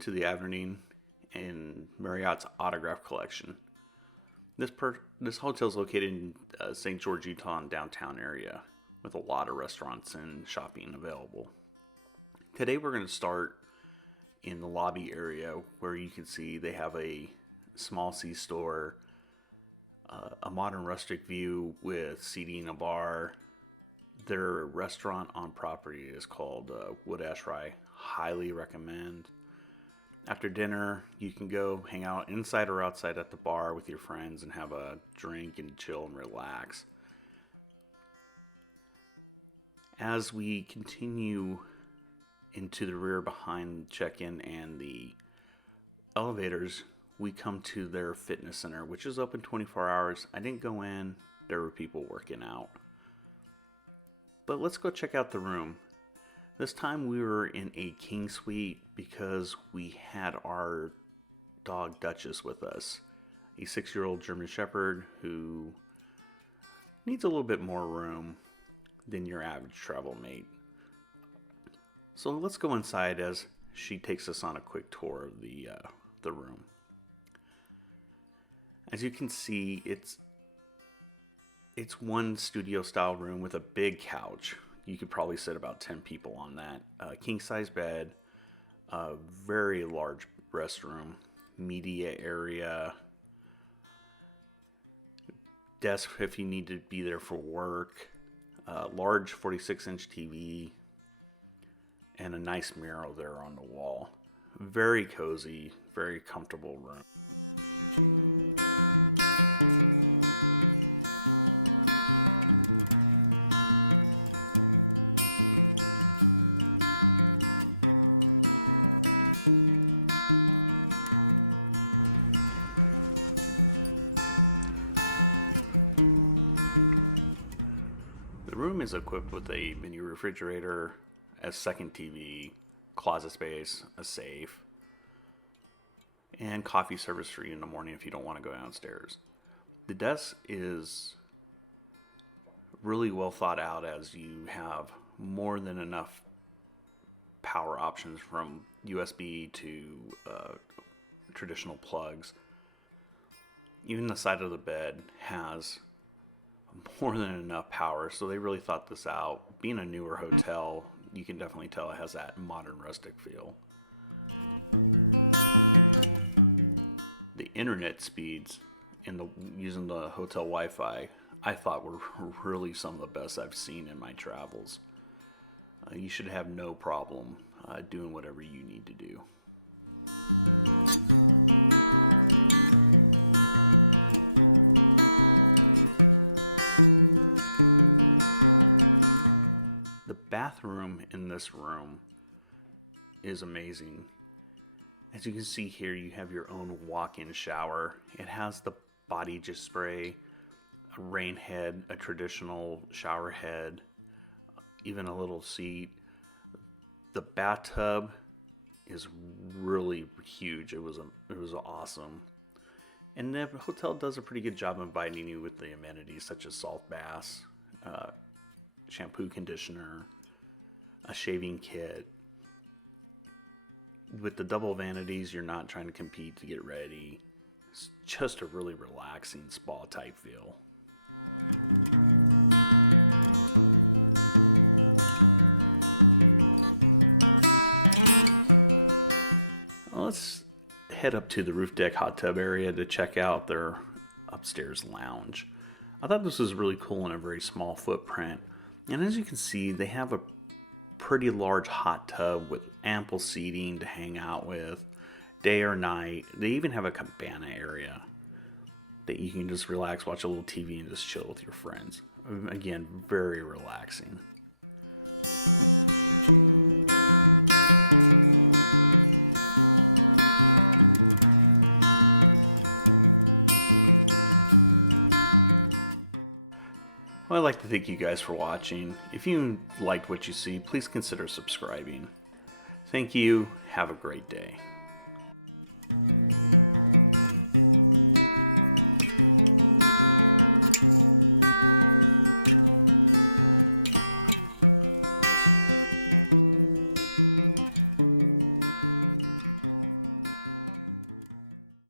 to the Advenire in Marriott's Autograph collection. This hotel is located in St. George, Utah, downtown area, with a lot of restaurants and shopping available. Today we're going to start in the lobby area, where you can see they have a small C-store, a modern rustic view with seating, a bar. Their restaurant on property is called Wood Ash Rye. Highly recommend. After dinner, you can go hang out inside or outside at the bar with your friends and have a drink and chill and relax. As we continue into the rear behind check-in and the elevators, we come to their fitness center, which is open 24 hours. I didn't go in. There were people working out. But let's go check out the room. This time we were in a king suite because we had our dog Duchess with us, a 6-year-old German Shepherd who needs a little bit more room than your average travel mate. So let's go inside as she takes us on a quick tour of the room. As you can see, it's one studio style room with a big couch. You could probably sit about 10 people on that. King size bed, a very large restroom, media area, desk if you need to be there for work, large 46-inch TV, and a nice mirror there on the wall. Very cozy, very comfortable room. The room is equipped with a mini refrigerator, a second TV, closet space, a safe, and coffee service for you in the morning if you don't want to go downstairs. The desk is really well thought out, as you have more than enough power options from USB to traditional plugs. Even the side of the bed has more than enough power, so they really thought this out. Being a newer hotel, you can definitely tell it has that modern rustic feel. The internet speeds and using the hotel Wi-Fi, I thought were really some of the best I've seen in my travels. You should have no problem doing whatever you need to do. The bathroom in this room is amazing. As you can see here, you have your own walk-in shower. It has the body just spray, a rain head, a traditional shower head, even a little seat. The bathtub is really huge. It was awesome. And the hotel does a pretty good job inviting you with the amenities such as salt baths, shampoo, conditioner, a shaving kit. With the double vanities, you're not trying to compete to get ready. It's just a really relaxing spa type feel. Well, let's head up to the roof deck hot tub area to check out their upstairs lounge. I thought this was really cool in a very small footprint. And as you can see, they have a pretty large hot tub with ample seating to hang out with, day or night. They even have a cabana area that you can just relax, watch a little TV, and just chill with your friends. Again, very relaxing. Well, I'd like to thank you guys for watching. If you liked what you see, please consider subscribing. Thank you. Have a great day.